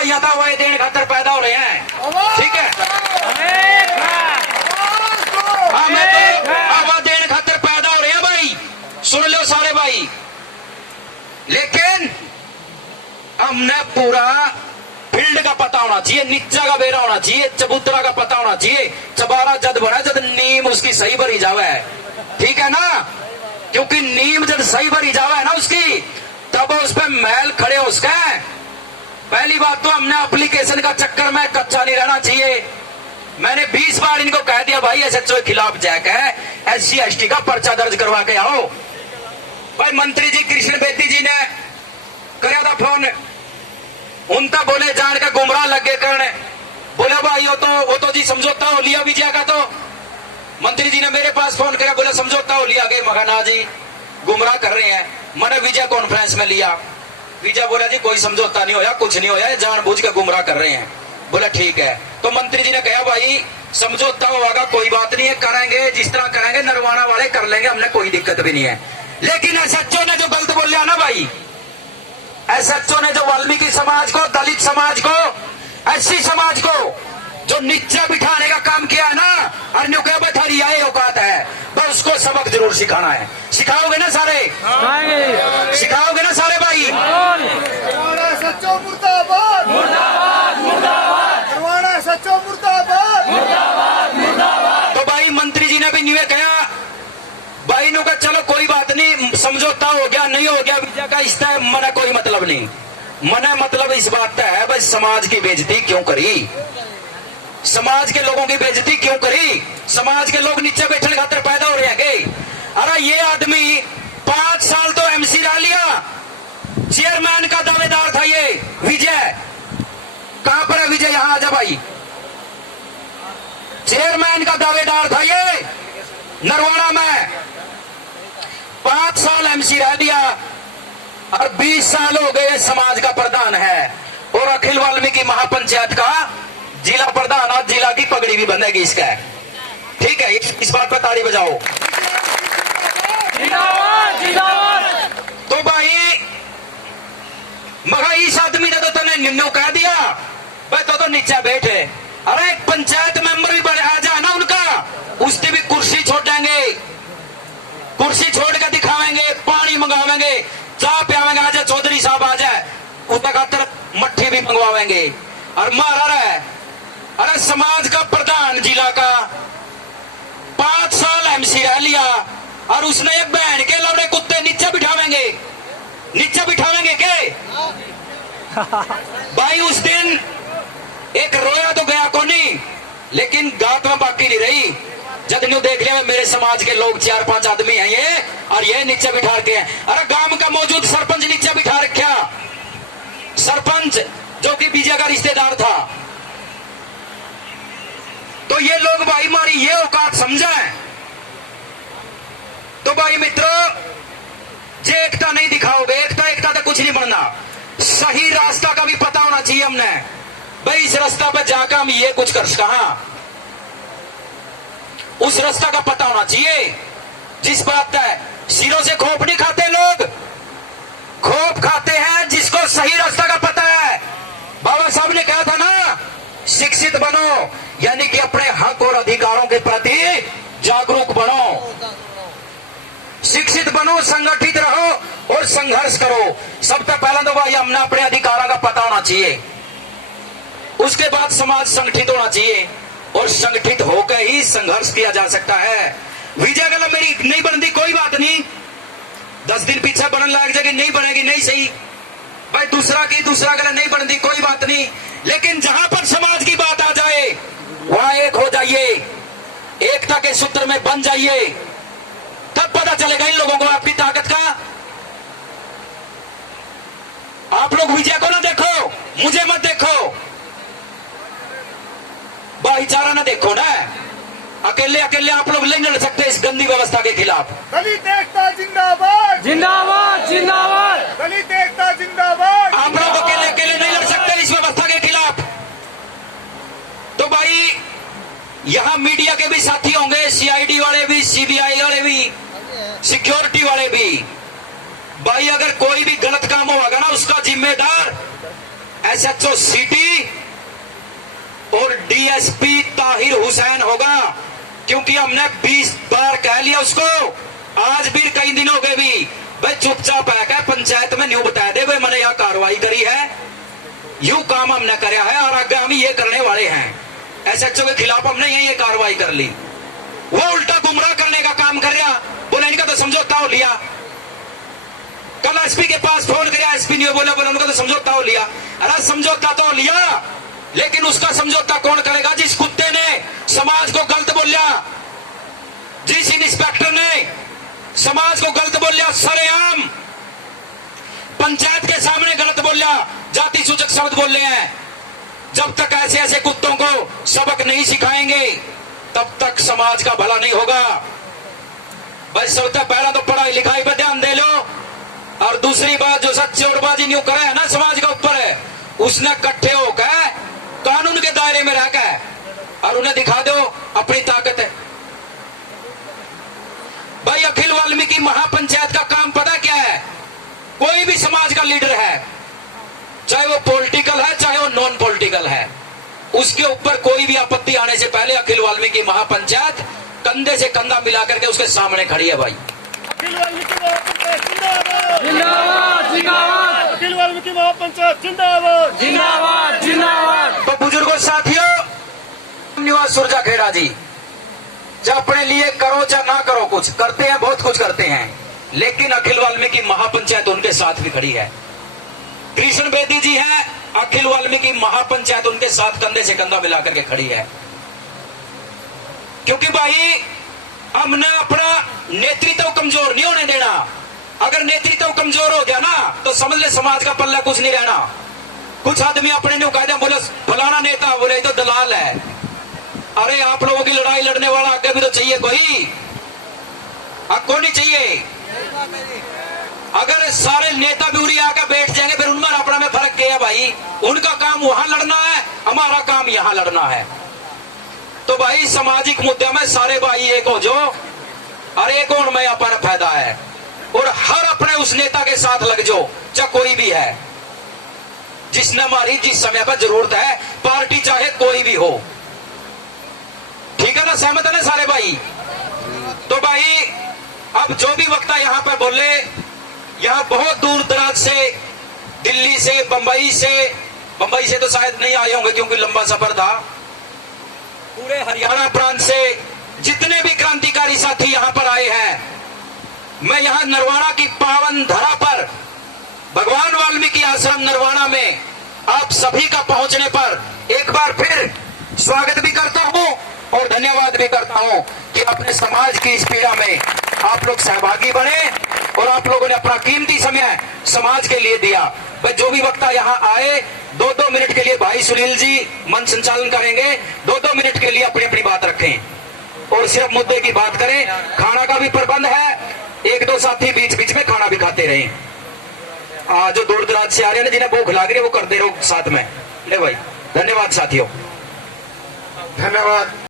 भाइयों का वही देने खातर पैदा हो रहे हैं, ठीक है। हमें तो आवाज देने खातर पैदा हो रहे हैं भाई, सुन लो सारे भाई। लेकिन हमने पूरा फील्ड का पता होना चाहिए, नीचा का बेरा होना चाहिए, चबूतरा का पता होना चाहिए। चबारा जद बना जब नीम उसकी सही भरी जावे, ठीक है ना, क्योंकि नीम जब सही भरी जावे ना उसकी, तब उस पर मैल खड़े हो उसका। पहली बात तो हमने एप्लीकेशन का चक्कर में कच्चा नहीं रहना चाहिए। मैंने 20 बार इनको कह दिया भाई एसएचओ के खिलाफ जाके SC ST का पर्चा दर्ज करवा के आओ। भाई मंत्री जी कृष्ण बेदी जी ने कराया था फोन, उनका बोले जान का गुमराह लगे करने, बोले भाई वो तो जी समझौता हो लिया विजय का। तो मंत्री जी ने मेरे पास फोन किया, बोले समझौता हो लिया गया। मगर ना जी गुमराह कर रहे हैं। मैंने विजय कॉन्फ्रेंस में लिया, विजय बोला जी कोई समझौता नहीं होया, कुछ नहीं होया, जानबूझ के गुमराह कर रहे हैं। बोला ठीक है। तो मंत्री जी ने कहा भाई समझौता होगा कोई बात नहीं है, करेंगे जिस तरह करेंगे, नरवाना वाले कर लेंगे, हमने कोई दिक्कत भी नहीं है। लेकिन एसएचओ ने जो गलत बोलिया ना भाई, एसएचओ ने जो वाल्मीकि समाज को, दलित समाज को, SC समाज को जो नीचे बिठाने का काम किया है ना, और बैठारी आए औकात है, तो उसको सबक जरूर सिखाना है। सिखाओगे ना सारे? सिखाओगे ना सारे भाई? सच्चो मुर्दाबाद, मुर्दाबाद, मुर्दाबाद, सच्चो मुर्दाबाद, मुर्दाबाद, मुर्दाबाद। तो भाई मंत्री जी ने भी न्यू कहा, भाई ने कहा चलो कोई बात नहीं, समझौता हो गया नहीं हो गया विजय का, इसका मना कोई मतलब नहीं। मना मतलब इस बात का है भाई समाज की बेइज्जती क्यों करी, समाज के लोगों की बेइज्जती क्यों करी, समाज के लोग नीचे बैठने खातर पैदा हो रहे हैं। अरे ये आदमी 5 साल तो MC रह लिया, चेयरमैन का दावेदार था ये विजय। कहां पर है विजय? यहां आजा भाई। चेयरमैन का दावेदार था ये नरवाना में, 5 साल MC रह दिया और 20 साल हो गए समाज का प्रधान है, और अखिल वाल्मीकि महापंचायत का जिला प्रधान, और जिला की पगड़ी भी बंधेगी इसका, ठीक है। इस बात पर ताली बजाओ। तो भाई मगर इस आदमी ने तो तूने निम्नो कह दिया भाई, तो नीचे बैठे। अरे एक पंचायत मेंबर भी बढ़ा जाए ना उनका, उसकी भी कुर्सी छोड़ देंगे, कुर्सी छोड़ कर दिखावेंगे, पानी मंगावेंगे, चाय पियावेंगे, आजा चौधरी साहब आ जाए, उसका खातर मट्ठी भी मंगवावेंगे। और मारा रहा है, अरे समाज का प्रधान जिला का 5 साल MC रह लिया, और उसने एक बहन के लौड़े कुत्ते नीचे बिठावेंगे, नीचे बिठावेंगे के भाई। उस दिन एक रोया तो गया कोनी, लेकिन गात में बाकी नहीं रही। जब न्यू देख लिया मेरे समाज के लोग 4-5 आदमी हैं ये, और ये नीचे बिठा के हैं। अरे गांव का मौजूद सरपंच नीचे बिठा रखा, सरपंच जो कि विजय का रिश्तेदार था। तो ये लोग भाई हमारी ये औकात समझे। तो भाई मित्रों, जे एकता नहीं दिखाओगे, एकता तो कुछ नहीं बनना। सही रास्ता का भी पता होना चाहिए हमने, भाई इस रास्ता पर जाकर हम ये कुछ कर कहा, उस रास्ता का पता होना चाहिए। जिस बात है सिरों से खोप नहीं खाते लोग, खोप खाते हैं जिसको सही रास्ता का पता है। बाबा साहब ने कहा था ना, शिक्षित बनो, यानी कि अपने हक और अधिकारों के प्रति जागरूक बनो, शिक्षित बनो, संगठित रहो और संघर्ष करो। सबसे पहला तो भाई हमने अपने अधिकारों का पता होना चाहिए, उसके बाद समाज संगठित होना चाहिए, और संगठित होकर ही संघर्ष किया जा सकता है। विजय गला मेरी नहीं बनती कोई बात नहीं, 10 दिन पीछे बनने लग जाएगी, नहीं बनेगी नहीं सही भाई, दूसरा गला नहीं बनती कोई बात नहीं। लेकिन जहां पर समाज की बात आ जाए वहां एक हो जाइए, एकता के सूत्र में बन जाइए, तब पता चलेगा इन लोगों को आपकी ताकत का। आप लोग विजय को ना देखो, मुझे मत देखो, भाईचारा ना देखो ना, अकेले आप लोग नहीं लड़ सकते इस गंदी व्यवस्था के खिलाफ। दलित एकता जिंदाबाद, जिंदाबाद, जिंदाबाद, दलित एकता जिंदाबाद। आप लोग अकेले नहीं लड़ सकते इस व्यवस्था के खिलाफ। तो भाई यहां मीडिया के भी साथी होंगे, CID वाले भी, CBI वाले भी, सिक्योरिटी वाले भी। भाई अगर कोई भी गलत काम होगा ना, उसका जिम्मेदार एसएचओ सिटी और डीएसपी ताहिर हुसैन होगा, क्योंकि हमने 20 बार कह लिया उसको, आज भी कई दिन हो गए भी भाई चुपचाप है पंचायत में न्यू बता दे भाई मैंने यह कार्रवाई करी है, यू काम हमने कराया है और आगे हम ये करने वाले हैं। एसएचओ के खिलाफ हमने ये कार्रवाई कर ली। वो उल्टा गुमराह करने का काम कर रहा, बोले इनका तो समझौता हो लिया। कल एसपी के पास फोन किया, एसपी ने बोला उनका तो समझौता हो लिया। अरे समझौता तो हो लिया, लेकिन उसका समझौता कौन करेगा? जिस कुत्ते ने समाज को गलत बोलिया, जिस इंस्पेक्टर ने समाज को गलत बोलिया, सरेआम पंचायत के सामने गलत बोलिया, जाति सूचक शब्द बोल रहे हैं। जब तक ऐसे ऐसे कुत्तों को सबक नहीं सिखाएंगे तब तक समाज का भला नहीं होगा। भाई सबसे पहला तो पढ़ाई लिखाई पर ध्यान दे लो, और दूसरी बात जो सच चोरबाजी न्यू करे है ना समाज के ऊपर है, उसने इकट्ठे होकर कानून के दायरे में रहकर और उन्हें दिखा दो अपनी ताकत है। भाई अखिल वाल्मीकि महापंचायत का काम पता क्या है? कोई भी समाज का लीडर है, चाहे वो पॉलिटिकल है चाहे वो नॉन पॉलिटिकल है, उसके ऊपर कोई भी आपत्ति आने से पहले अखिल वाल्मीकि महापंचायत कंधे से कंधा मिला करके उसके सामने खड़ी है। भाई अखिल वाल्मीकि महापंचायत जिंदाबाद, जिंदाबाद जिंदाबाद अखिल वाल्मीकि महापंचायत जिंदाबाद, जिंदाबाद जिंदाबाद। तो बुजुर्गों साथियों, निवास सुरजा खेड़ा जी, जो अपने लिए करो चाहे ना करो, कुछ करते हैं, बहुत कुछ करते हैं, लेकिन अखिल वाल्मीकि महापंचायत उनके साथ भी खड़ी है। कृष्ण बेदी जी हैं, अखिल वाल्मीकि महापंचायत उनके साथ कंधे से कंधा मिलाकर के खड़ी है। क्योंकि भाई हमने अपना नेतृत्व कमजोर नहीं होने देना। अगर नेतृत्व कमजोर हो गया ना तो समझ ले समाज का पल्ला कुछ नहीं रहना। कुछ आदमी अपने न्यू कहते हैं, बोले फलाना नेता, बोले तो दलाल है। अरे आप लोगों की लड़ाई लड़ने वाला आगे भी तो चाहिए कोई, आपको नहीं चाहिए। अगर सारे नेता भी उड़ी आकर बैठ जाएंगे फिर उनमें अपना में फर्क क्या है भाई? उनका काम वहां लड़ना है, हमारा काम यहां लड़ना है। तो भाई सामाजिक मुद्दे में सारे भाई एक हो जो, और एक और में अपना फायदा है, और हर अपने उस नेता के साथ लग जो, चाहे कोई भी है, जिसने हमारी जिस समय पर जरूरत है, पार्टी चाहे कोई भी हो। ठीक है ना? सहमत है ना सारे भाई? तो भाई अब जो भी वक्ता यहाँ पर बोले, यहाँ बहुत दूर दराज से, दिल्ली से, बंबई से तो शायद नहीं आए होंगे क्योंकि लंबा सफर था, पूरे हरियाणा प्रांत से जितने भी क्रांतिकारी साथी यहाँ पर आए हैं, मैं यहाँ नरवाना की पावन धरा पर भगवान वाल्मीकि आश्रम नरवाना में आप सभी का पहुंचने पर एक बार फिर स्वागत भी करता हूं और धन्यवाद भी करता हूं कि अपने समाज की इस पीड़ा में आप लोग सहभागी बने और आप लोगों ने अपना कीमती समय समाज के लिए दिया। भाई जो भी वक्ता यहाँ आए, 2-2 मिनट के लिए भाई सुनील जी मंच संचालन करेंगे, 2-2 मिनट के लिए अपनी अपनी बात रखें और सिर्फ मुद्दे की बात करें। खाना का भी प्रबंध है, 1-2 साथी बीच बीच में खाना भी खाते रहें। जो दूर दराज से आ रहे हैं ना, जिन्हें भूख लग रही है, वो कर दे रहो साथ में। ले भाई, धन्यवाद साथियों, धन्यवाद।